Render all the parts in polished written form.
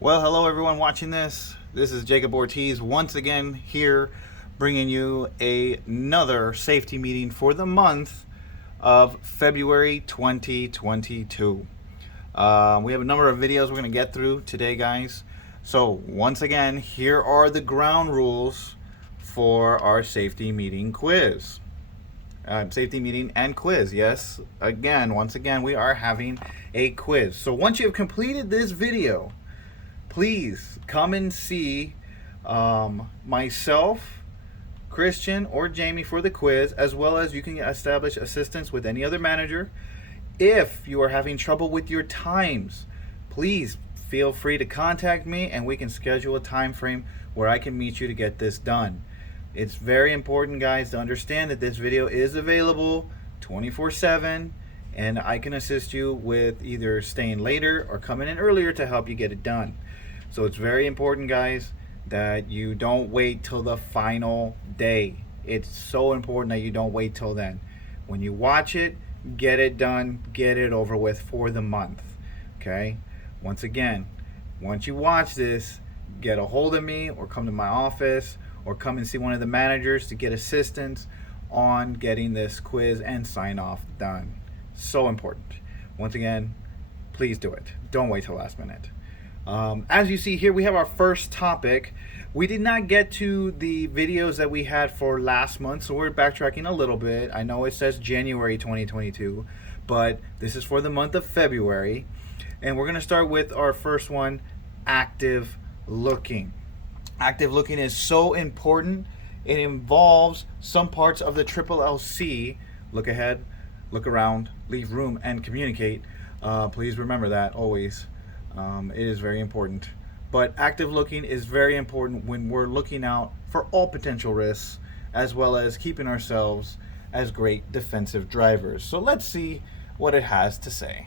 Well, hello everyone watching this. This is Jacob Ortiz once again here bringing you another safety meeting for the month of February 2022. We have a number of videos we're going to get through today, guys. So once again, here are the ground rules for our safety meeting quiz. Safety meeting and quiz. Yes, once again, we are having a quiz. So once you have completed this video, please come and see myself, Christian, or Jamie for the quiz, as well as you can establish assistance with any other manager. If you are having trouble with your times, please feel free to contact me and we can schedule a time frame where I can meet you to get this done. It's very important, guys, to understand that this video is available 24/7, and I can assist you with either staying later or coming in earlier to help you get it done. So it's very important, guys, that you don't wait till the final day. It's so important that you don't wait till then. When you watch it, get it done, get it over with for the month. Okay? Once again, once you watch this, get a hold of me or come to my office or come and see one of the managers to get assistance on getting this quiz and sign off done. So important. Once again, please do it. Don't wait till last minute. As you see here, we have our first topic. We did not get to the videos that we had for last month, so we're backtracking a little bit. I know it says January 2022, but this is for the month of February. And we're going to start with our first one, active looking. Active looking is so important. It involves some parts of the LLC. Look ahead, look around, leave room, and communicate. Please remember that always. It is very important. But active looking is very important when we're looking out for all potential risks, as well as keeping ourselves as great defensive drivers. So let's see what it has to say.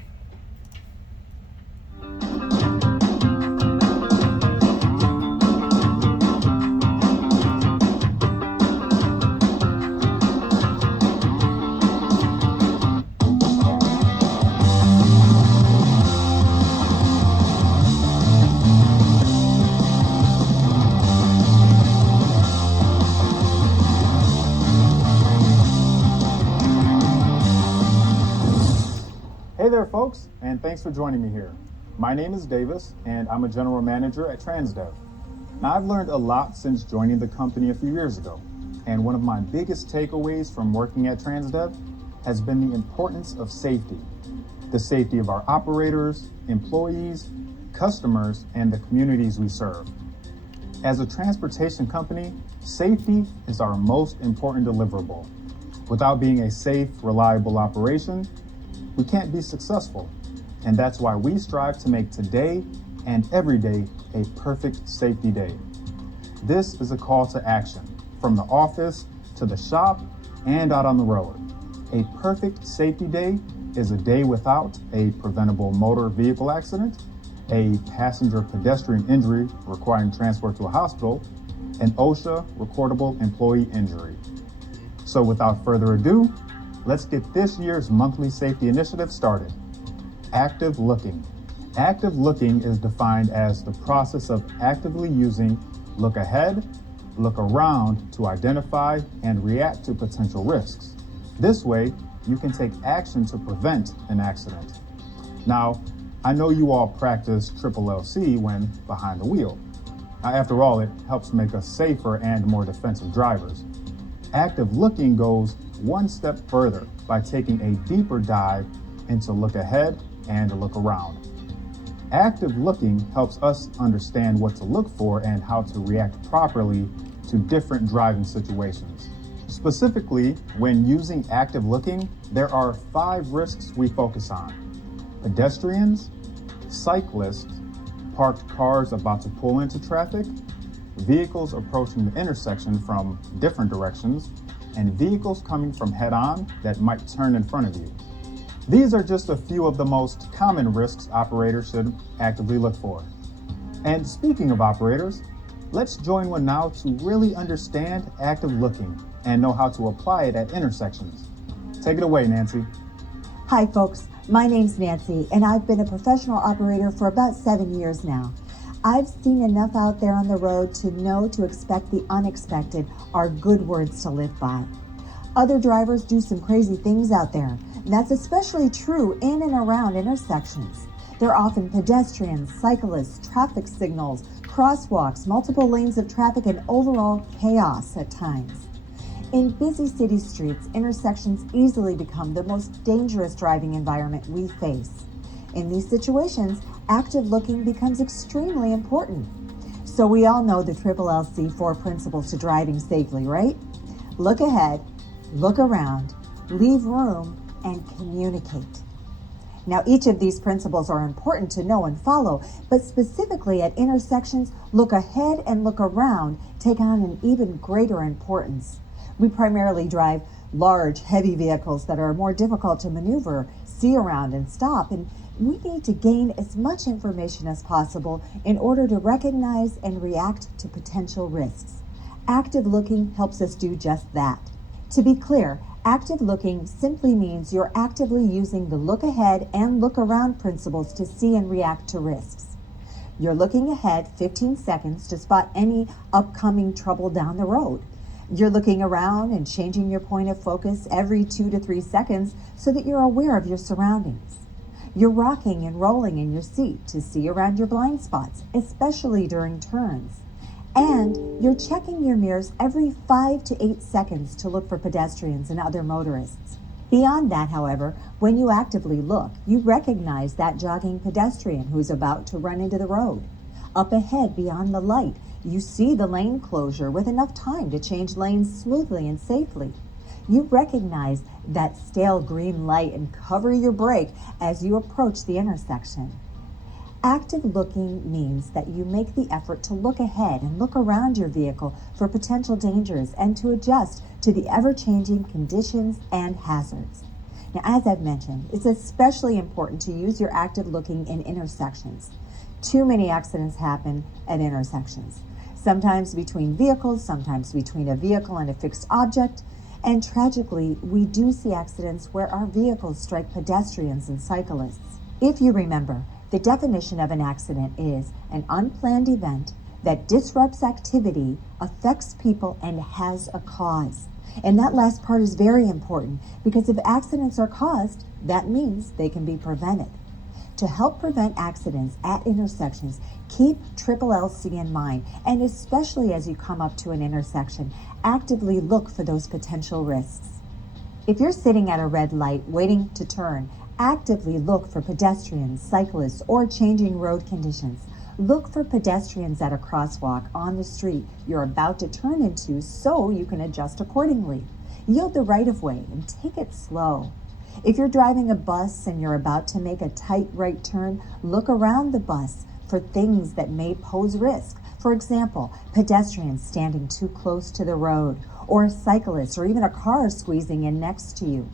Hey there, folks, and thanks for joining me here. My name is Davis, and I'm a general manager at Transdev. Now, I've learned a lot since joining the company a few years ago, and one of my biggest takeaways from working at Transdev has been the importance of safety. The safety of our operators, employees, customers, and the communities we serve. As a transportation company, safety is our most important deliverable. Without being a safe, reliable operation, we can't be successful, and that's why we strive to make today and every day a perfect safety day. This is a call to action, from the office to the shop and out on the road. A perfect safety day is a day without a preventable motor vehicle accident, a passenger pedestrian injury requiring transport to a hospital, an OSHA recordable employee injury. So without further ado, let's get this year's monthly safety initiative started. Active looking. Active looking is defined as the process of actively using look ahead, look around to identify and react to potential risks. This way, you can take action to prevent an accident. Now, I know you all practice LLC when behind the wheel. After all, it helps make us safer and more defensive drivers. Active looking goes one step further by taking a deeper dive into look ahead and look around. Active looking helps us understand what to look for and how to react properly to different driving situations. Specifically, when using active looking, there are 5 risks we focus on: pedestrians, cyclists, parked cars about to pull into traffic, vehicles approaching the intersection from different directions, and vehicles coming from head-on that might turn in front of you. These are just a few of the most common risks operators should actively look for. And speaking of operators, let's join one now to really understand active looking and know how to apply it at intersections. Take it away, Nancy. Hi folks, my name's Nancy and I've been a professional operator for about 7 years now. I've seen enough out there on the road to know to expect the unexpected are good words to live by. Other drivers do some crazy things out there. And that's especially true in and around intersections. There are often pedestrians, cyclists, traffic signals, crosswalks, multiple lanes of traffic, and overall chaos at times. In busy city streets, intersections easily become the most dangerous driving environment we face. In these situations, active looking becomes extremely important. So we all know the LLC 4 principles to driving safely, right? Look ahead, look around, leave room, and communicate. Now, each of these principles are important to know and follow, but specifically at intersections, look ahead and look around take on an even greater importance. We primarily drive large, heavy vehicles that are more difficult to maneuver, see around, and stop, and we need to gain as much information as possible in order to recognize and react to potential risks. Active looking helps us do just that. To be clear, active looking simply means you're actively using the look ahead and look around principles to see and react to risks. You're looking ahead 15 seconds to spot any upcoming trouble down the road. You're looking around and changing your point of focus every 2 to 3 seconds so that you're aware of your surroundings. You're rocking and rolling in your seat to see around your blind spots, especially during turns. And you're checking your mirrors every 5 to 8 seconds to look for pedestrians and other motorists. Beyond that, however, when you actively look, you recognize that jogging pedestrian who's about to run into the road. Up ahead beyond the light, you see the lane closure with enough time to change lanes smoothly and safely. You recognize that stale green light and cover your brake as you approach the intersection. Active looking means that you make the effort to look ahead and look around your vehicle for potential dangers and to adjust to the ever-changing conditions and hazards. Now, as I've mentioned, it's especially important to use your active looking in intersections. Too many accidents happen at intersections, sometimes between vehicles, sometimes between a vehicle and a fixed object, and tragically, we do see accidents where our vehicles strike pedestrians and cyclists. If you remember, the definition of an accident is an unplanned event that disrupts activity, affects people, and has a cause. And that last part is very important because if accidents are caused, that means they can be prevented. To help prevent accidents at intersections, keep LLC in mind, and especially as you come up to an intersection, actively look for those potential risks. If you're sitting at a red light waiting to turn, actively look for pedestrians, cyclists, or changing road conditions. Look for pedestrians at a crosswalk on the street you're about to turn into so you can adjust accordingly. Yield the right of way and take it slow. If you're driving a bus and you're about to make a tight right turn, look around the bus for things that may pose risk. For example, pedestrians standing too close to the road, or cyclists, or even a car squeezing in next to you.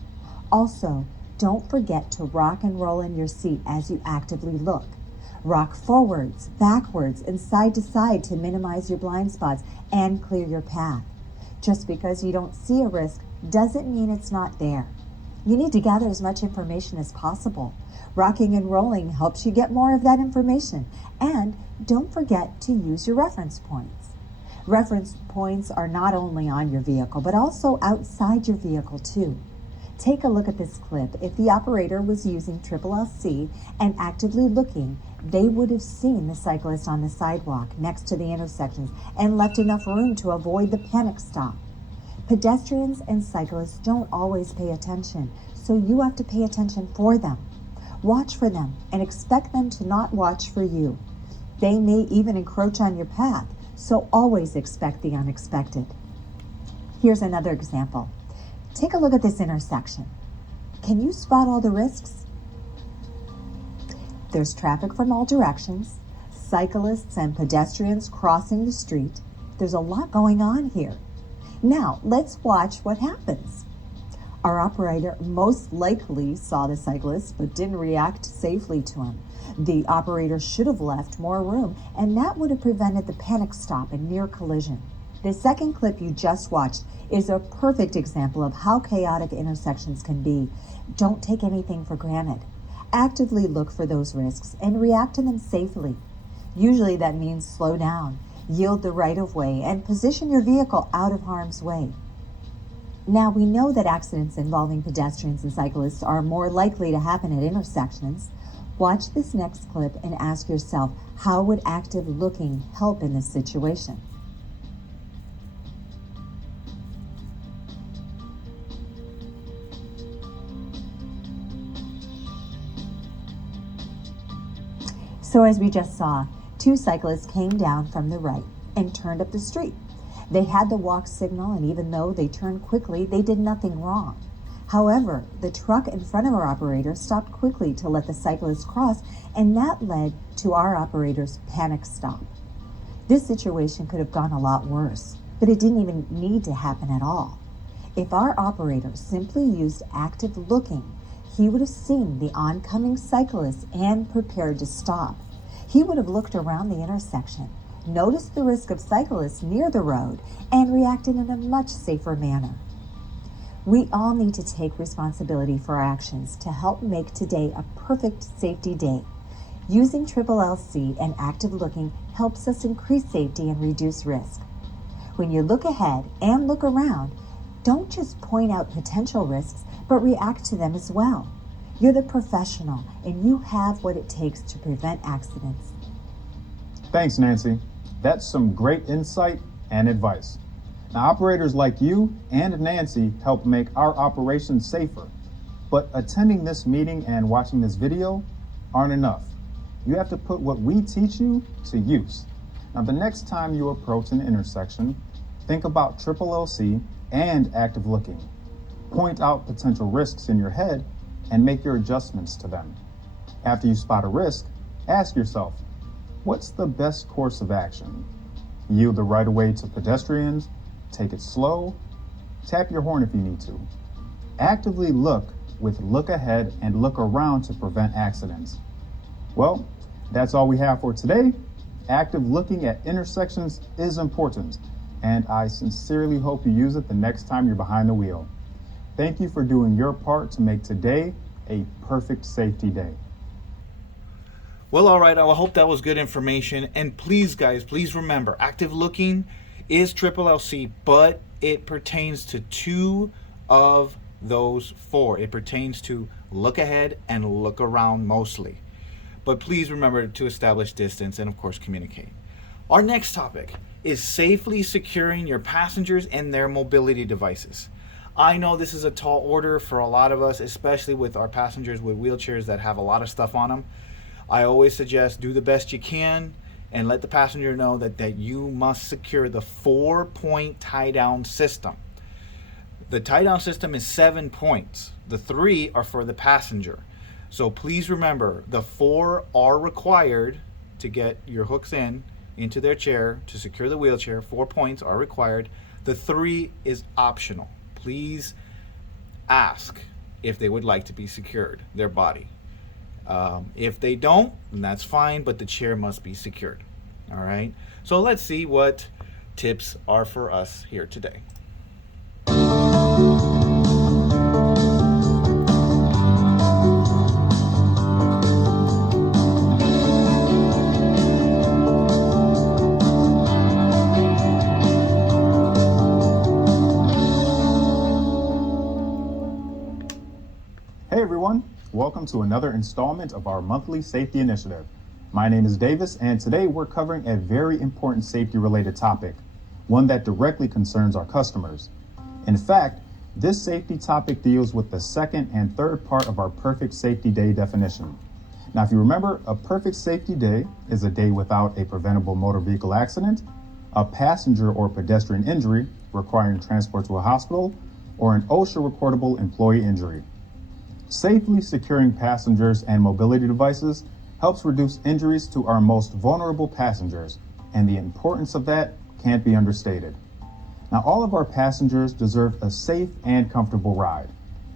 Also, don't forget to rock and roll in your seat as you actively look. Rock forwards, backwards, and side to side to minimize your blind spots and clear your path. Just because you don't see a risk doesn't mean it's not there. You need to gather as much information as possible. Rocking and rolling helps you get more of that information. And don't forget to use your reference points. Reference points are not only on your vehicle, but also outside your vehicle too. Take a look at this clip. If the operator was using LLC and actively looking, they would have seen the cyclist on the sidewalk next to the intersections and left enough room to avoid the panic stop. Pedestrians and cyclists don't always pay attention, so you have to pay attention for them. Watch for them and expect them to not watch for you. They may even encroach on your path, so always expect the unexpected. Here's another example. Take a look at this intersection. Can you spot all the risks? There's traffic from all directions, cyclists and pedestrians crossing the street. There's a lot going on here. Now, let's watch what happens. Our operator most likely saw the cyclist but didn't react safely to him. The operator should have left more room, and that would have prevented the panic stop and near collision. The second clip you just watched is a perfect example of how chaotic intersections can be. Don't take anything for granted. Actively look for those risks and react to them safely. Usually that means slow down, yield the right of way, and position your vehicle out of harm's way. Now, we know that accidents involving pedestrians and cyclists are more likely to happen at intersections. Watch this next clip and ask yourself, how would active looking help in this situation? So as we just saw, two cyclists came down from the right and turned up the street. They had the walk signal, and even though they turned quickly, they did nothing wrong. However, the truck in front of our operator stopped quickly to let the cyclist cross, and that led to our operator's panic stop. This situation could have gone a lot worse, but it didn't even need to happen at all. If our operator simply used active looking, he would have seen the oncoming cyclist and prepared to stop. He would have looked around the intersection, noticed the risk of cyclists near the road, and reacted in a much safer manner. We all need to take responsibility for our actions to help make today a perfect safety day. Using LLC and active looking helps us increase safety and reduce risk. When you look ahead and look around, don't just point out potential risks, but react to them as well. You're the professional, and you have what it takes to prevent accidents. Thanks, Nancy. That's some great insight and advice. Now, operators like you and Nancy help make our operations safer. But attending this meeting and watching this video aren't enough. You have to put what we teach you to use. Now, the next time you approach an intersection, think about LLC and active looking. Point out potential risks in your head and make your adjustments to them. After you spot a risk, ask yourself, what's the best course of action? Yield the right of way to pedestrians, take it slow, tap your horn if you need to. Actively look with look ahead and look around to prevent accidents. Well, that's all we have for today. Active looking at intersections is important, and I sincerely hope you use it the next time you're behind the wheel. Thank you for doing your part to make today a perfect safety day. Well, all right. I hope that was good information. And please, guys, please remember, active looking is LLC, but it pertains to two of those four. It pertains to look ahead and look around mostly. But please remember to establish distance and, of course, communicate. Our next topic is safely securing your passengers and their mobility devices. I know this is a tall order for a lot of us, especially with our passengers with wheelchairs that have a lot of stuff on them. I always suggest do the best you can and let the passenger know that you must secure the 4-point tie-down system. The tie-down system is 7 points. The 3 are for the passenger. So please remember, the 4 are required to get your hooks into their chair to secure the wheelchair. 4 points are required. The 3 is optional. Please ask if they would like to be secured, their body. If they don't, then that's fine, but the chair must be secured. All right. So let's see what tips are for us here today. Hey everyone, welcome to another installment of our monthly safety initiative. My name is Davis, and today we're covering a very important safety-related topic, one that directly concerns our customers. In fact, this safety topic deals with the second and third part of our perfect safety day definition. Now, if you remember, a perfect safety day is a day without a preventable motor vehicle accident, a passenger or pedestrian injury requiring transport to a hospital, or an OSHA recordable employee injury. Safely securing passengers and mobility devices helps reduce injuries to our most vulnerable passengers, and the importance of that can't be understated. Now, all of our passengers deserve a safe and comfortable ride.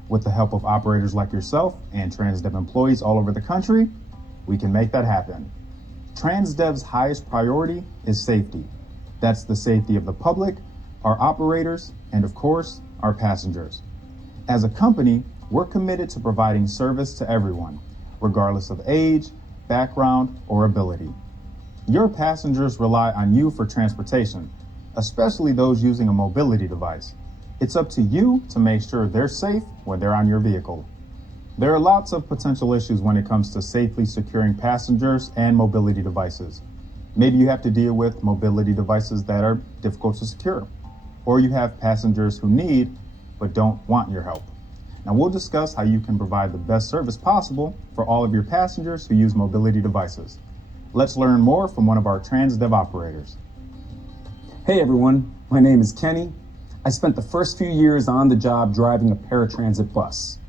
With the help of operators like yourself and Transdev employees all over the country, we can make that happen. Transdev's highest priority is safety. That's the safety of the public, our operators, and of course, our passengers. As a company, we're committed to providing service to everyone, regardless of age, background, or ability. Your passengers rely on you for transportation, especially those using a mobility device. It's up to you to make sure they're safe when they're on your vehicle. There are lots of potential issues when it comes to safely securing passengers and mobility devices. Maybe you have to deal with mobility devices that are difficult to secure, or you have passengers who need but don't want your help. Now we'll discuss how you can provide the best service possible for all of your passengers who use mobility devices. Let's learn more from one of our Transdev operators. Hey everyone, my name is Kenny. I spent the first few years on the job driving a paratransit bus.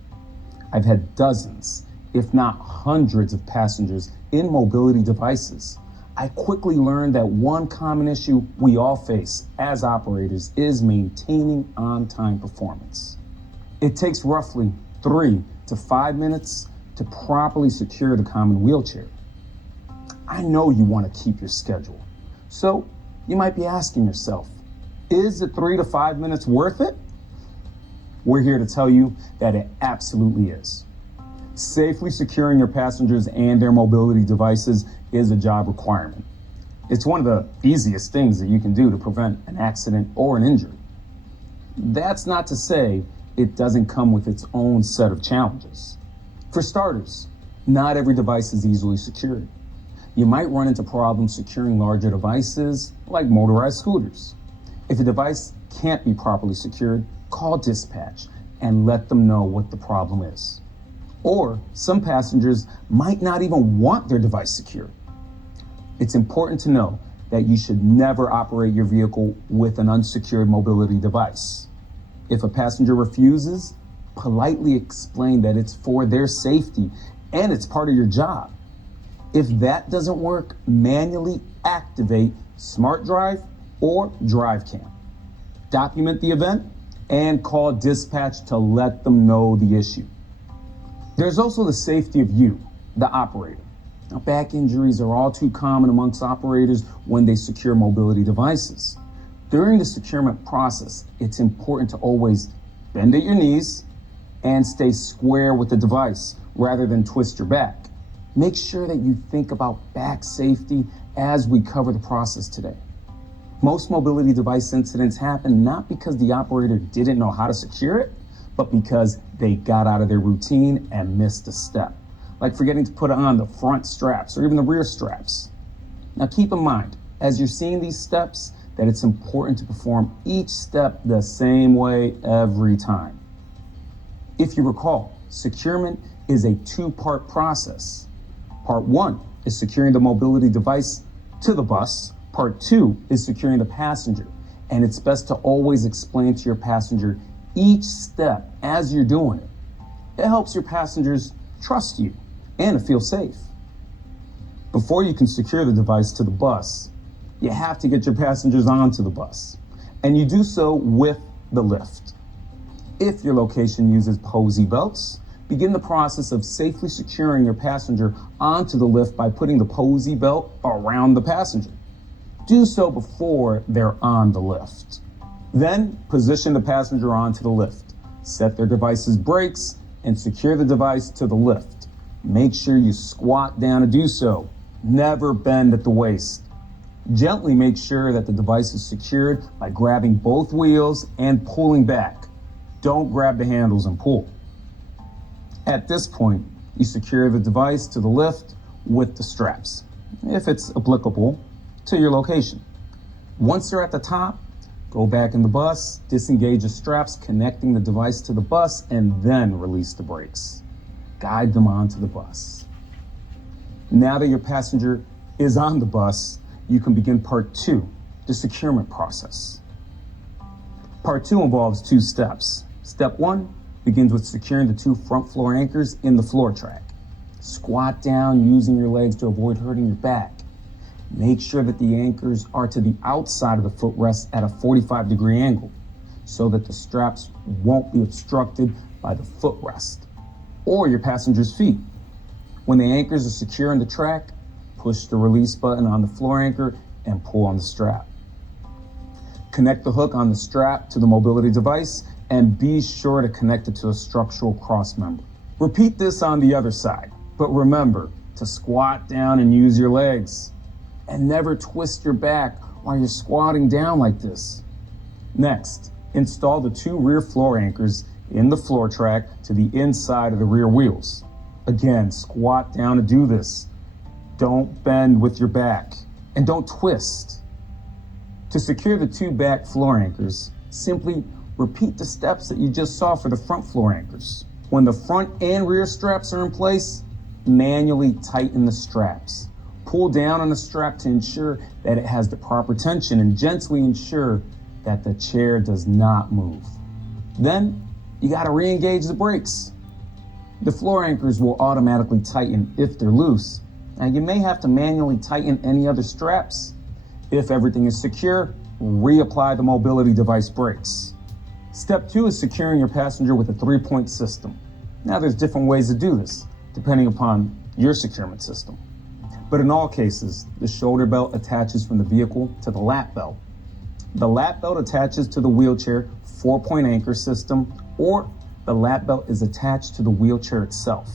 I've had dozens, if not hundreds of passengers in mobility devices. I quickly learned that one common issue we all face as operators is maintaining on-time performance. It takes roughly 3 to 5 minutes to properly secure the common wheelchair. I know you want to keep your schedule, so you might be asking yourself, is the 3 to 5 minutes worth it? We're here to tell you that it absolutely is. Safely securing your passengers and their mobility devices is a job requirement. It's one of the easiest things that you can do to prevent an accident or an injury. That's not to say it doesn't come with its own set of challenges. For starters, not every device is easily secured. You might run into problems securing larger devices like motorized scooters. If a device can't be properly secured, call dispatch and let them know what the problem is. Or some passengers might not even want their device secured. It's important to know that you should never operate your vehicle with an unsecured mobility device. If a passenger refuses, politely explain that it's for their safety and it's part of your job. If that doesn't work, manually activate Smart Drive or DriveCam. Document the event and call dispatch to let them know the issue. There's also the safety of you, the operator. Now, back injuries are all too common amongst operators when they secure mobility devices. During the securement process, it's important to always bend at your knees and stay square with the device rather than twist your back. Make sure that you think about back safety as we cover the process today. Most mobility device incidents happen not because the operator didn't know how to secure it, but because they got out of their routine and missed a step, like forgetting to put on the front straps or even the rear straps. Now keep in mind, as you're seeing these steps, that it's important to perform each step the same way every time. If you recall, securement is a two-part process. Part 1 is securing the mobility device to the bus. Part 2 is securing the passenger, and it's best to always explain to your passenger each step as you're doing it. It helps your passengers trust you and to feel safe. Before you can secure the device to the bus, you have to get your passengers onto the bus, and you do so with the lift. If your location uses posy belts, begin the process of safely securing your passenger onto the lift by putting the posy belt around the passenger. Do so before they're on the lift. Then position the passenger onto the lift. Set their device's brakes and secure the device to the lift. Make sure you squat down to do so. Never bend at the waist. Gently make sure that the device is secured by grabbing both wheels and pulling back. Don't grab the handles and pull. At this point, you secure the device to the lift with the straps, if it's applicable, to your location. Once they're at the top, go back in the bus, disengage the straps connecting the device to the bus, and then release the brakes. Guide them onto the bus. Now that your passenger is on the bus, you can begin part 2, the securement process. Part 2 involves 2 steps. Step 1 begins with securing the 2 front floor anchors in the floor track. Squat down using your legs to avoid hurting your back. Make sure that the anchors are to the outside of the footrest at a 45-degree angle so that the straps won't be obstructed by the footrest or your passenger's feet. When the anchors are secure in the track, push the release button on the floor anchor and pull on the strap. Connect the hook on the strap to the mobility device and be sure to connect it to a structural cross member. Repeat this on the other side, but remember to squat down and use your legs. and never twist your back while you're squatting down like this. Next, install the 2 rear floor anchors in the floor track to the inside of the rear wheels. Again, squat down to do this. Don't bend with your back, and don't twist. To secure the 2 back floor anchors, simply repeat the steps that you just saw for the front floor anchors. When the front and rear straps are in place, manually tighten the straps. Pull down on the strap to ensure that it has the proper tension and gently ensure that the chair does not move. Then, you gotta re-engage the brakes. The floor anchors will automatically tighten if they're loose. Now you may have to manually tighten any other straps. If everything is secure, reapply the mobility device brakes. Step 2 is securing your passenger with a 3-point system. Now there's different ways to do this, depending upon your securement system. But in all cases, the shoulder belt attaches from the vehicle to the lap belt. The lap belt attaches to the wheelchair 4-point anchor system, or the lap belt is attached to the wheelchair itself.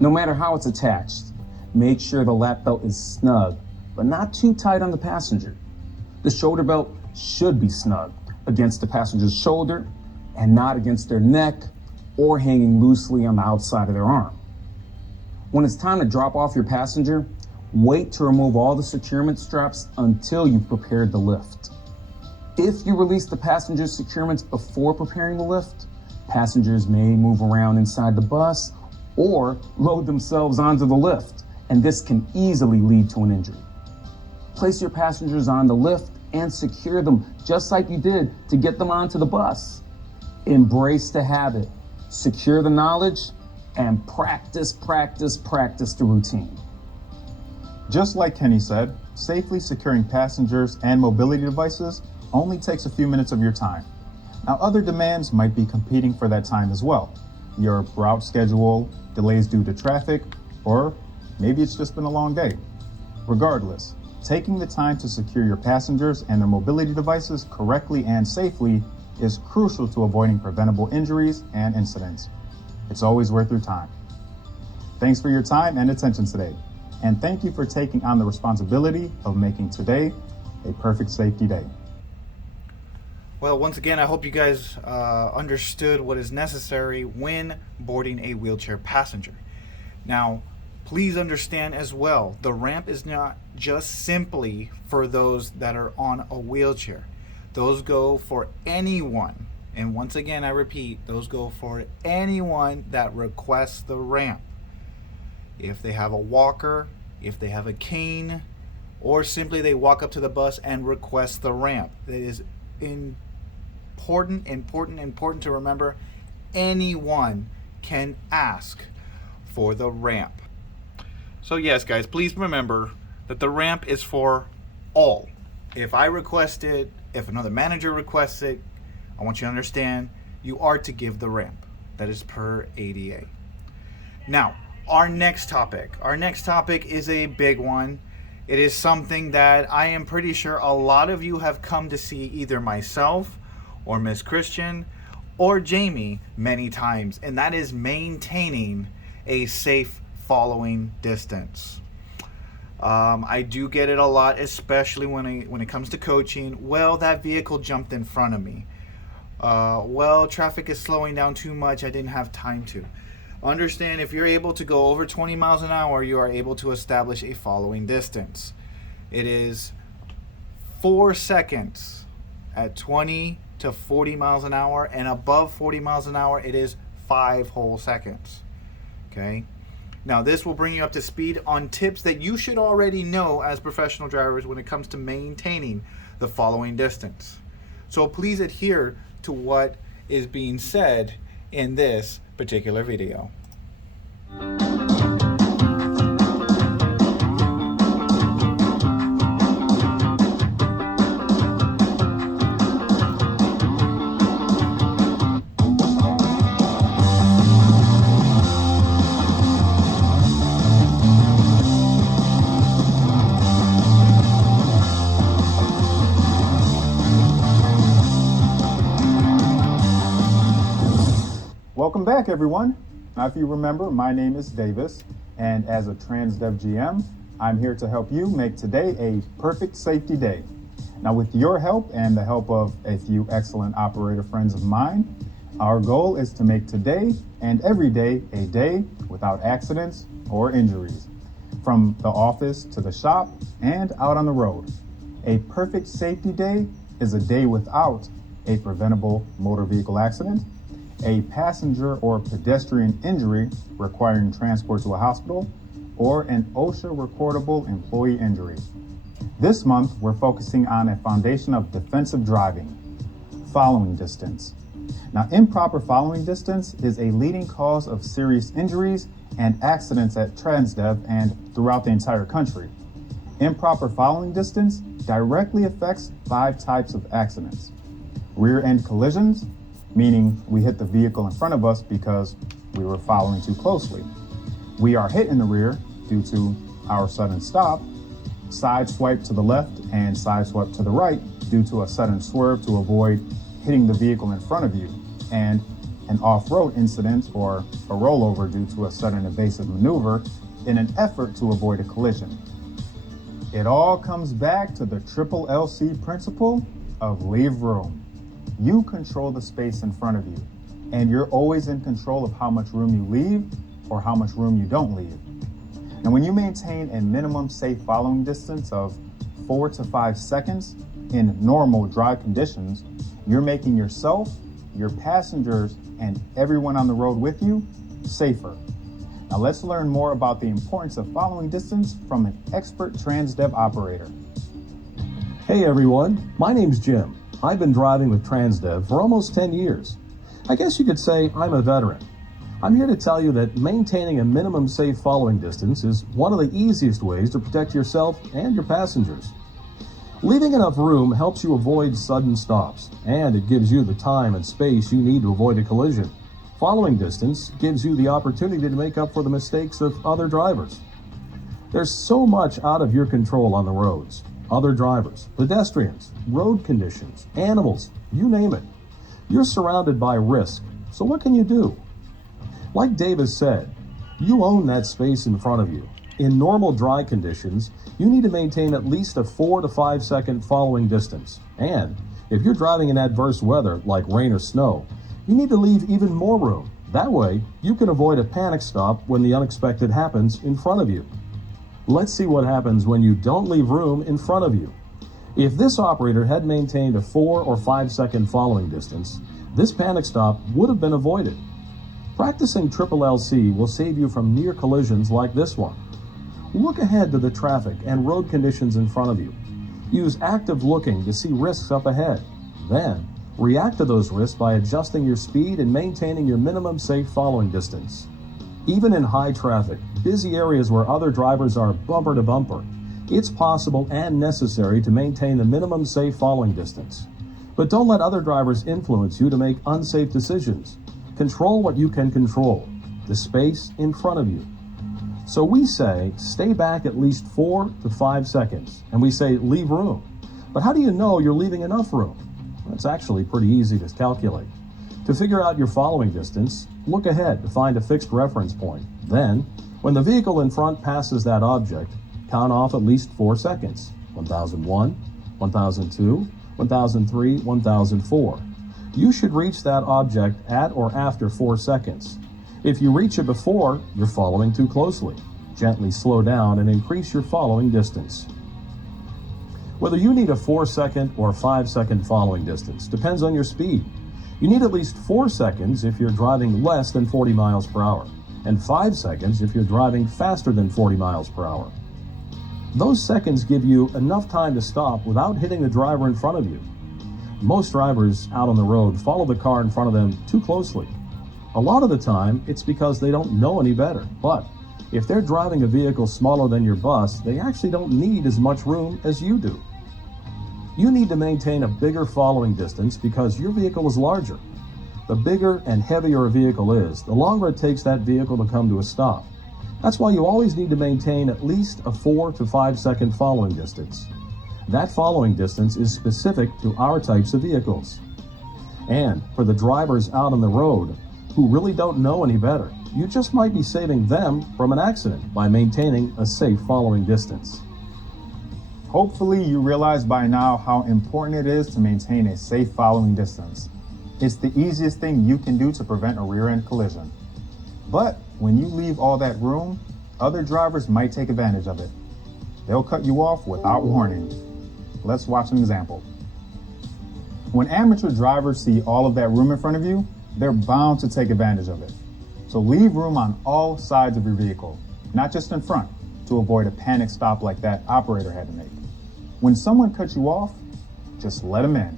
No matter how it's attached, make sure the lap belt is snug, but not too tight on the passenger. The shoulder belt should be snug against the passenger's shoulder and not against their neck or hanging loosely on the outside of their arm. When it's time to drop off your passenger, wait to remove all the securement straps until you've prepared the lift. If you release the passenger's securements before preparing the lift, passengers may move around inside the bus or load themselves onto the lift, and this can easily lead to an injury. Place your passengers on the lift and secure them just like you did to get them onto the bus. Embrace the habit, secure the knowledge, and practice the routine. Just like Kenny said, safely securing passengers and mobility devices only takes a few minutes of your time. Now, other demands might be competing for that time as well. Your route schedule, delays due to traffic, or maybe it's just been a long day. Regardless, taking the time to secure your passengers and their mobility devices correctly and safely is crucial to avoiding preventable injuries and incidents. It's always worth your time. Thanks for your time and attention today. And thank you for taking on the responsibility of making today a perfect safety day. Well, once again, I hope you guys understood what is necessary when boarding a wheelchair passenger. Now, please understand as well, the ramp is not just simply for those that are on a wheelchair. Those go for anyone. And once again, I repeat, those go for anyone that requests the ramp. If they have a walker, if they have a cane, or simply they walk up to the bus and request the ramp. It is important to remember, anyone can ask for the ramp. So yes, guys, please remember that the ramp is for all. If I request it, if another manager requests it, I want you to understand you are to give the ramp. That is per ADA. Now, our next topic is a big one. It is something that I am pretty sure a lot of you have come to see either myself or Miss Christian or Jamie many times, and that is maintaining a safe following distance. I do get it a lot, especially when it comes to coaching. Well, that vehicle jumped in front of me. Well, traffic is slowing down too much. I didn't have time to. Understand, if you're able to go over 20 miles an hour, you are able to establish a following distance. It is 4 seconds at 20 to 40 miles an hour, and above 40 miles an hour, it is 5 whole seconds. Okay? Now, this will bring you up to speed on tips that you should already know as professional drivers when it comes to maintaining the following distance. So please adhere to what is being said in this particular video. Welcome back, everyone. Now, if you remember, my name is Davis, and as a Transdev GM, I'm here to help you make today a perfect safety day. Now, with your help and the help of a few excellent operator friends of mine, our goal is to make today and every day a day without accidents or injuries, from the office to the shop and out on the road. A perfect safety day is a day without a preventable motor vehicle accident, a passenger or pedestrian injury requiring transport to a hospital, or an OSHA recordable employee injury. This month, we're focusing on a foundation of defensive driving, following distance. Now, improper following distance is a leading cause of serious injuries and accidents at Transdev and throughout the entire country. Improper following distance directly affects 5 types of accidents. Rear end collisions, meaning we hit the vehicle in front of us because we were following too closely. We are hit in the rear due to our sudden stop. Side swipe to the left and side swipe to the right due to a sudden swerve to avoid hitting the vehicle in front of you, and an off-road incident or a rollover due to a sudden evasive maneuver in an effort to avoid a collision. It all comes back to the triple LC principle of leave room. You control the space in front of you, and you're always in control of how much room you leave or how much room you don't leave. And when you maintain a minimum safe following distance of 4 to 5 seconds in normal drive conditions, you're making yourself, your passengers, and everyone on the road with you safer. Now let's learn more about the importance of following distance from an expert Transdev operator. Hey everyone, my name's Jim. I've been driving with Transdev for almost 10 years. I guess you could say I'm a veteran. I'm here to tell you that maintaining a minimum safe following distance is one of the easiest ways to protect yourself and your passengers. Leaving enough room helps you avoid sudden stops, and it gives you the time and space you need to avoid a collision. Following distance gives you the opportunity to make up for the mistakes of other drivers. There's so much out of your control on the roads. Other drivers, pedestrians, road conditions, animals, you name it. You're surrounded by risk, so what can you do? Like Davis said, you own that space in front of you. In normal dry conditions, you need to maintain at least a 4 to 5 second following distance. And if you're driving in adverse weather like rain or snow, you need to leave even more room. That way, you can avoid a panic stop when the unexpected happens in front of you. Let's see what happens when you don't leave room in front of you. If this operator had maintained a 4 or 5 second following distance, this panic stop would have been avoided. Practicing triple LC will save you from near collisions like this one. Look ahead to the traffic and road conditions in front of you. Use active looking to see risks up ahead. Then, react to those risks by adjusting your speed and maintaining your minimum safe following distance. Even in high traffic, busy areas where other drivers are bumper to bumper, it's possible and necessary to maintain the minimum safe following distance. But don't let other drivers influence you to make unsafe decisions. Control what you can control, the space in front of you. So we say, stay back at least 4 to 5 seconds, and we say, leave room. But how do you know you're leaving enough room? That's actually pretty easy to calculate. To figure out your following distance, look ahead to find a fixed reference point. Then, when the vehicle in front passes that object, count off at least 4 seconds. 1001, 1002, 1003, 1004. You should reach that object at or after 4 seconds. If you reach it before, you're following too closely. Gently slow down and increase your following distance. Whether you need a 4 second or 5 second following distance depends on your speed. You need at least 4 seconds if you're driving less than 40 miles per hour, and 5 seconds if you're driving faster than 40 miles per hour. Those seconds give you enough time to stop without hitting the driver in front of you. Most drivers out on the road follow the car in front of them too closely. A lot of the time, it's because they don't know any better. But if they're driving a vehicle smaller than your bus, they actually don't need as much room as you do. You need to maintain a bigger following distance because your vehicle is larger. The bigger and heavier a vehicle is, the longer it takes that vehicle to come to a stop. That's why you always need to maintain at least a 4 to 5 second following distance. That following distance is specific to our types of vehicles. And for the drivers out on the road who really don't know any better, you just might be saving them from an accident by maintaining a safe following distance. Hopefully, you realize by now how important it is to maintain a safe following distance. It's the easiest thing you can do to prevent a rear-end collision. But when you leave all that room, other drivers might take advantage of it. They'll cut you off without warning. Let's watch an example. When amateur drivers see all of that room in front of you, they're bound to take advantage of it. So leave room on all sides of your vehicle, not just in front, to avoid a panic stop like that operator had to make. When someone cuts you off, just let them in.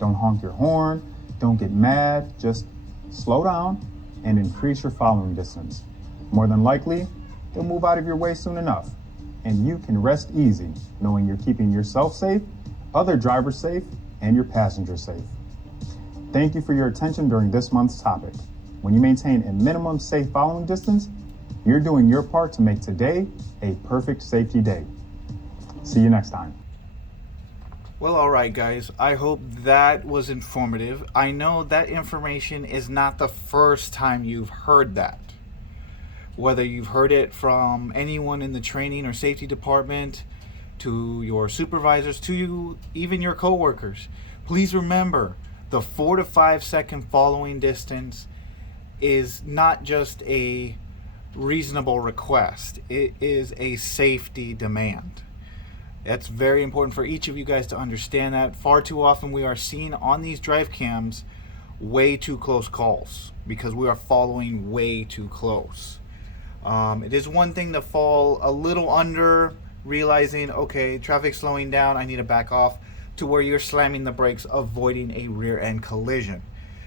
Don't honk your horn, don't get mad, just slow down and increase your following distance. More than likely, they'll move out of your way soon enough, and you can rest easy knowing you're keeping yourself safe, other drivers safe, and your passengers safe. Thank you for your attention during this month's topic. When you maintain a minimum safe following distance, you're doing your part to make today a perfect safety day. See you next time. Well, all right, guys. I hope that was informative. I know that information is not the first time you've heard that. Whether you've heard it from anyone in the training or safety department, to your supervisors, to you, even your coworkers, please remember the 4 to 5 second following distance is not just a reasonable request. It is a safety demand. That's very important for each of you guys to understand that. Far too often we are seeing on these drive cams way too close calls because we are following way too close. It is one thing to fall a little under, realizing, okay, traffic's slowing down, I need to back off, to where you're slamming the brakes, avoiding a rear end collision.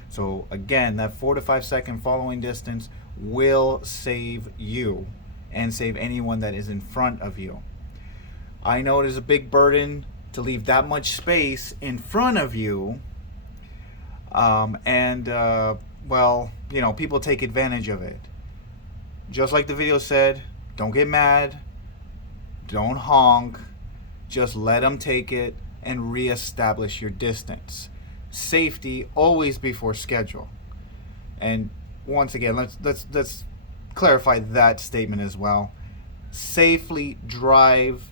So again, that 4 to 5 second following distance will save you and save anyone that is in front of you. I know it is a big burden to leave that much space in front of you, well, people take advantage of it. Just like the video said, don't get mad, don't honk, just let them take it and reestablish your distance. Safety always before schedule. And once again, let's clarify that statement as well. Safely drive.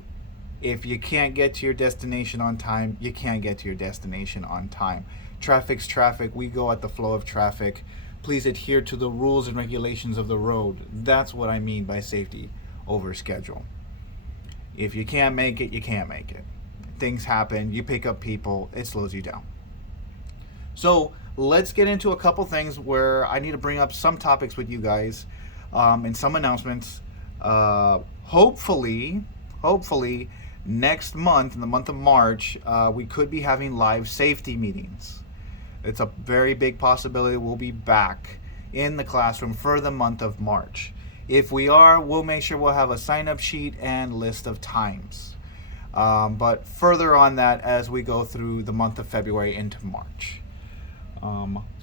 If you can't get to your destination on time, you can't get to your destination on time. Traffic's traffic. We go at the flow of traffic. Please adhere to the rules and regulations of the road. That's what I mean by safety over schedule. If you can't make it, you can't make it. Things happen. You pick up people. It slows you down. So let's get into a couple things where I need to bring up some topics with you guys and some announcements. Hopefully, next month, in the month of March, we could be having live safety meetings. It's a very big possibility we'll be back in the classroom for the month of March. If we are, we'll make sure we'll have a sign-up sheet and list of times. But further on that as we go through the month of February into March.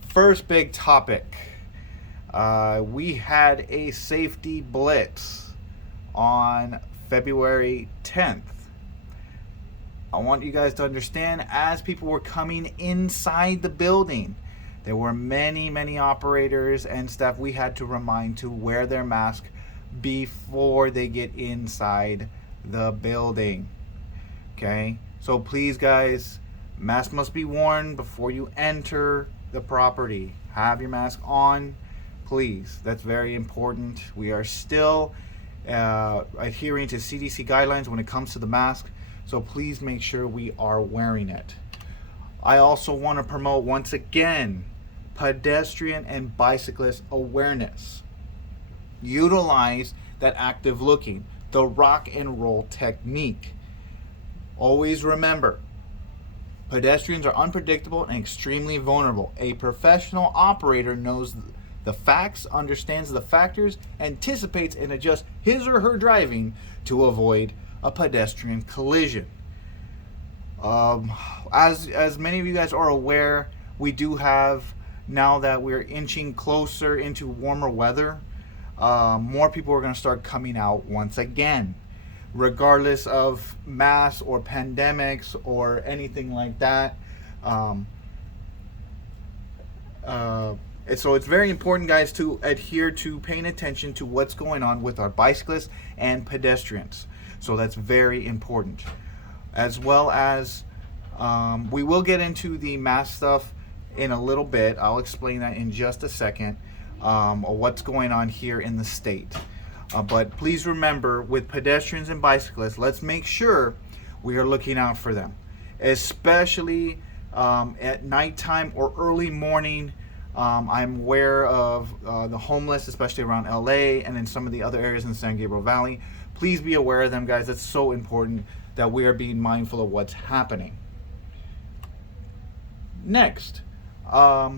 First big topic. We had a safety blitz on February 10th. I want you guys to understand, as people were coming inside the building, there were many operators and staff we had to remind to wear their mask before they get inside the building. Okay? So please, guys, mask must be worn before you enter the property. Have your mask on, please. That's very important. We are still adhering to CDC guidelines when it comes to the mask, so please make sure we are wearing it. I also want to promote, once again, pedestrian and bicyclist awareness. Utilize that active looking, the rock and roll technique. Always remember, pedestrians are unpredictable and extremely vulnerable. A professional operator knows the facts, understands the factors, anticipates and adjusts his or her driving to avoid a pedestrian collision. As many of you guys are aware, we do have, now that we're inching closer into warmer weather, more people are going to start coming out once again, regardless of mass or pandemics or anything like that. And so it's very important, guys, to adhere to paying attention to what's going on with our bicyclists and pedestrians. So that's very important. As well as we will get into the mask stuff in a little bit. I'll explain that in just a second, or what's going on here in the state. But please remember, with pedestrians and bicyclists, let's make sure we are looking out for them, especially at nighttime or early morning. I'm aware of the homeless, especially around LA and in some of the other areas in the San Gabriel Valley. Please be aware of them, guys. That's so important that we are being mindful of what's happening. Next, I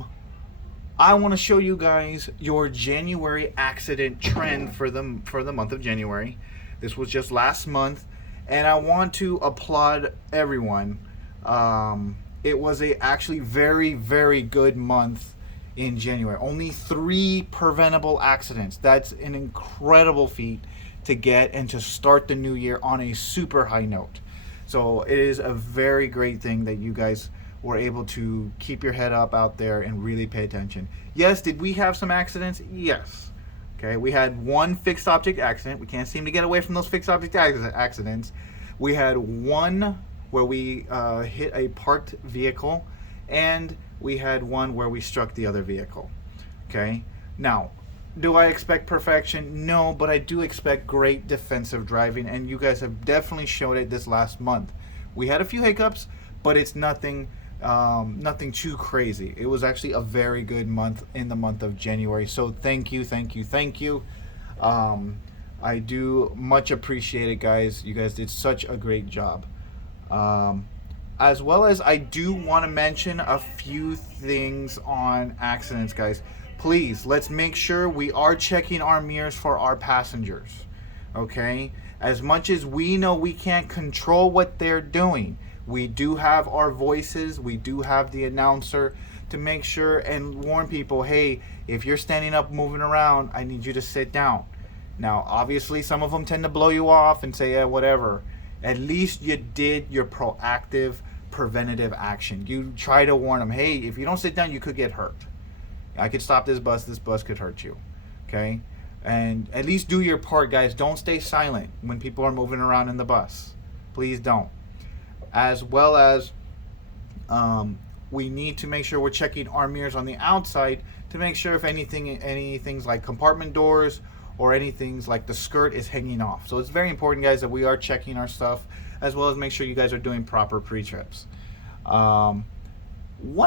want to show you guys your January accident trend for the month of January. This was just last month, and I want to applaud everyone. It was actually very, very good month in January. Only 3 preventable accidents. That's an incredible feat to get and to start the new year on a super high note. So it is a very great thing that you guys were able to keep your head up out there and really pay attention. Yes, did we have some accidents? Yes. Okay, we had 1 fixed object accident. We can't seem to get away from those fixed object accidents. We had 1 where we hit a parked vehicle, and we had 1 where we struck the other vehicle. Okay, now, do I expect perfection? No, but I do expect great defensive driving, and you guys have definitely showed it this last month. We had a few hiccups, but it's nothing too crazy. It was actually a very good month in the month of January. So thank you. I do much appreciate it, guys. You guys did such a great job. As well as I do want to mention a few things on accidents, guys. Please, let's make sure we are checking our mirrors for our passengers. Okay? As much as we know we can't control what they're doing, we do have our voices, we do have the announcer to make sure and warn people, hey, if you're standing up moving around, I need you to sit down. Now, obviously, some of them tend to blow you off and say, yeah, whatever. At least you did your proactive, preventative action. You try to warn them, hey, if you don't sit down, you could get hurt. I could stop this bus could hurt you. Okay? And at least do your part, guys. Don't stay silent when people are moving around in the bus. Please don't. As well as we need to make sure we're checking our mirrors on the outside to make sure if anything's like compartment doors or anything like the skirt is hanging off. So it's very important, guys, that we are checking our stuff, as well as make sure you guys are doing proper pre-trips. One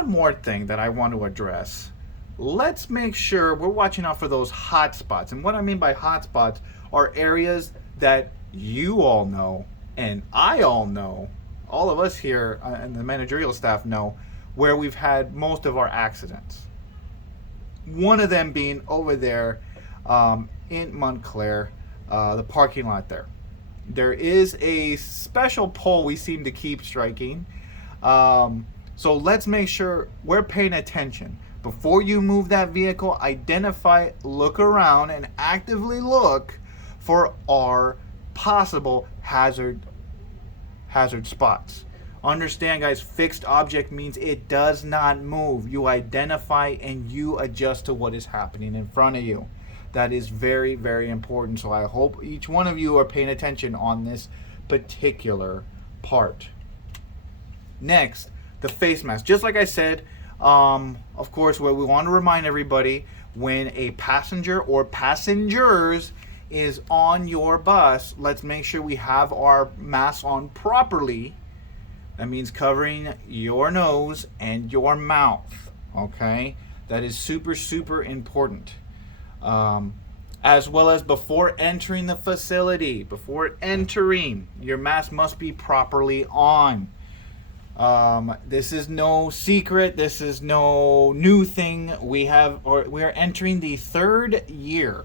more thing that I want to address. Let's make sure we're watching out for those hot spots. And what I mean by hot spots are areas that you all know and I all know, all of us here and the managerial staff know, where we've had most of our accidents. One of them being over there in Montclair, the parking lot there. There is a special pole we seem to keep striking. So let's make sure we're paying attention. Before you move that vehicle, identify, look around, and actively look for our possible hazard spots. Understand, guys, fixed object means it does not move. You identify and you adjust to what is happening in front of you. That is very, very important. So I hope each one of you are paying attention on this particular part. Next, the face mask. Just like I said, of course, where we want to remind everybody, when a passenger or passengers is on your bus, let's make sure we have our masks on properly. That means covering your nose and your mouth, okay? That is super, super important. As well as before entering the facility, your mask must be properly on. This is no secret. This is no new thing. We are entering the 3rd year,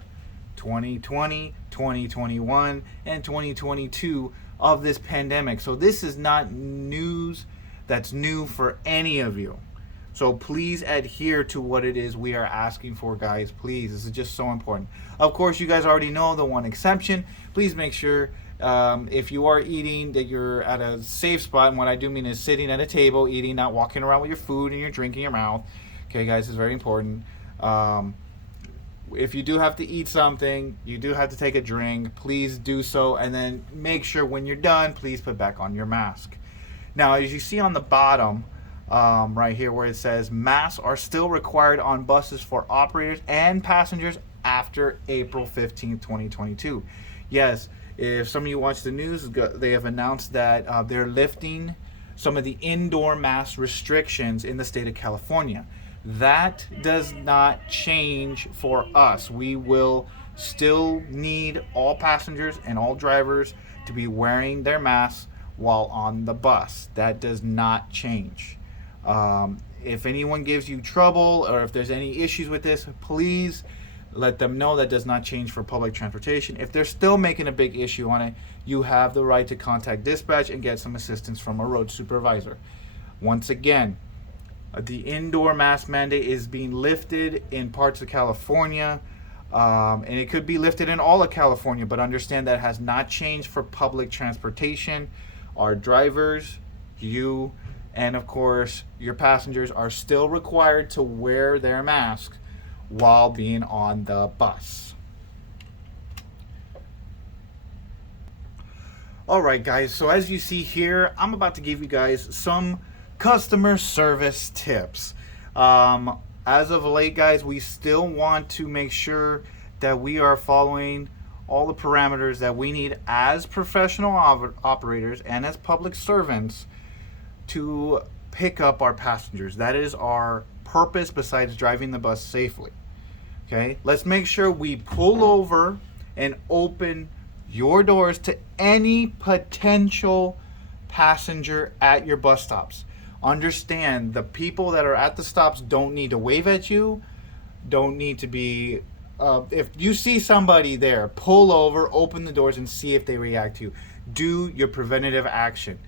2020, 2021, and 2022 of this pandemic. So this is not news that's new for any of you. So please adhere to what it is we are asking for, guys. Please, this is just so important. Of course, you guys already know the one exception. Please make sure if you are eating that you're at a safe spot. And what I do mean is sitting at a table, eating, not walking around with your food and your drink in your mouth. Okay, guys, it's very important. If you do have to eat something, you do have to take a drink, please do so, and then make sure when you're done, please put back on your mask. Now, as you see on the bottom, right here where it says masks are still required on buses for operators and passengers after April 15th, 2022. Yes, if some of you watch the news, they have announced that they're lifting some of the indoor mask restrictions in the state of California. That does not change for us. We will still need all passengers and all drivers to be wearing their masks while on the bus. That does not change. If anyone gives you trouble or if there's any issues with this, please let them know. That does not change for public transportation. If they're still making a big issue on it, you have the right to contact dispatch and get some assistance from a road supervisor. Once again, the indoor mask mandate is being lifted in parts of California, and it could be lifted in all of California, but understand that it has not changed for public transportation. Our drivers, you, and of course your passengers are still required to wear their mask while being on the bus. Alright guys, so as you see here, I'm about to give you guys some customer service tips. As of late guys, we still want to make sure that we are following all the parameters that we need as professional operators and as public servants to pick up our passengers. That is our purpose besides driving the bus safely. Okay, let's make sure we pull over and open your doors to any potential passenger at your bus stops. Understand, the people that are at the stops don't need to wave at you, don't need to be, if you see somebody there, pull over, open the doors and see if they react to you. Do your preventative action.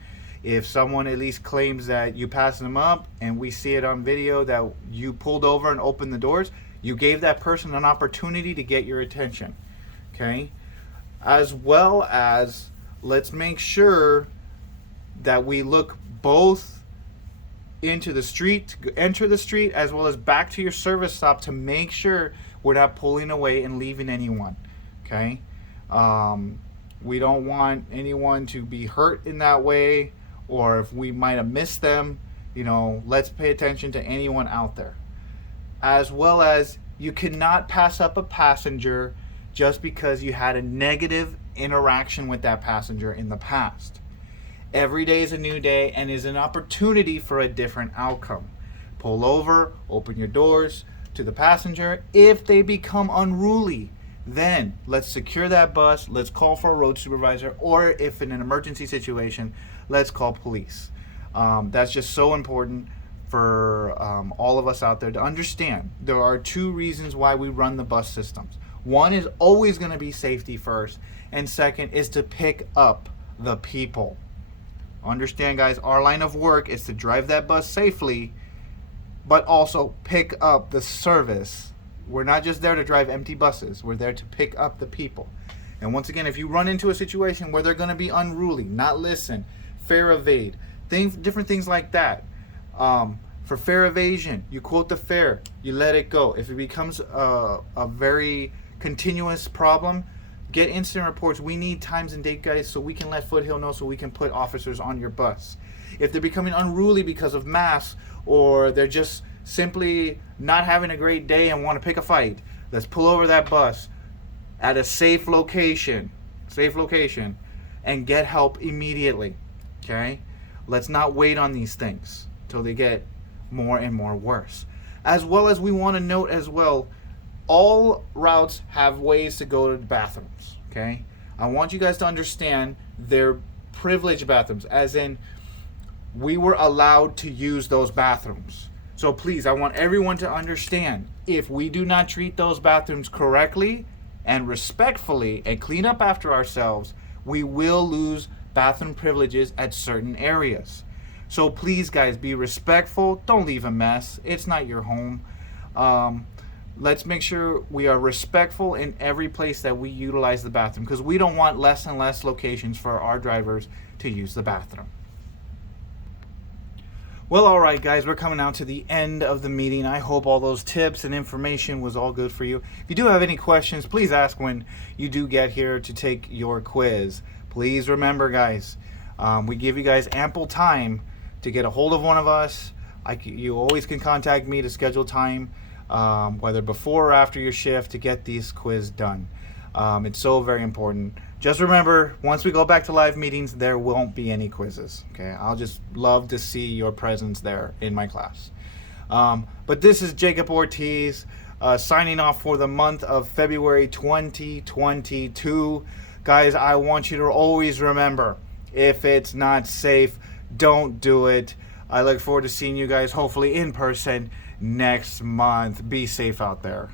If someone at least claims that you passed them up and we see it on video that you pulled over and opened the doors, you gave that person an opportunity to get your attention. Okay? As well as, let's make sure that we look both into the street, enter the street, as well as back to your service stop to make sure we're not pulling away and leaving anyone. Okay? We don't want anyone to be hurt in that way, or if we might have missed them, you know, let's pay attention to anyone out there. As well as, you cannot pass up a passenger just because you had a negative interaction with that passenger in the past. Every day is a new day and is an opportunity for a different outcome. Pull over, open your doors to the passenger. If they become unruly, then let's secure that bus, let's call for a road supervisor, or if in an emergency situation, let's call police. That's just so important for all of us out there to understand. There are two reasons why we run the bus systems. One is always going to be safety first, and second is to pick up the people. Understand guys, our line of work is to drive that bus safely, but also pick up the service. We're not just there to drive empty buses, we're there to pick up the people. And once again, if you run into a situation where they're going to be unruly, not listen, fare evade, different things like that. For fare evasion, you quote the fare, you let it go. If it becomes a very continuous problem, get incident reports. We need times and date guys so we can let Foothill know, so we can put officers on your bus. If they're becoming unruly because of masks, or they're just simply not having a great day and want to pick a fight, let's pull over that bus at a safe location and get help immediately. Okay? Let's not wait on these things till they get more and more worse. As well as, we want to note as well, all routes have ways to go to the bathrooms. Okay? I want you guys to understand they're privileged bathrooms, as in we were allowed to use those bathrooms. So please, I want everyone to understand, if we do not treat those bathrooms correctly and respectfully and clean up after ourselves, we will lose bathroom privileges at certain areas. So please guys, be respectful. Don't leave a mess. It's not your home. Let's make sure we are respectful in every place that we utilize the bathroom, because we don't want less and less locations for our drivers to use the bathroom. Well, all right, guys, we're coming out to the end of the meeting. I hope all those tips and information was all good for you. If you do have any questions, please ask when you do get here to take your quiz. Please remember, guys, we give you guys ample time to get a hold of one of us. You always can contact me to schedule time, whether before or after your shift, to get these quiz done. It's so very important. Just remember, once we go back to live meetings, there won't be any quizzes. Okay, I'll just love to see your presence there in my class. But this is Jacob Ortiz signing off for the month of February 2022. Guys, I want you to always remember, if it's not safe, don't do it. I look forward to seeing you guys hopefully in person next month. Be safe out there.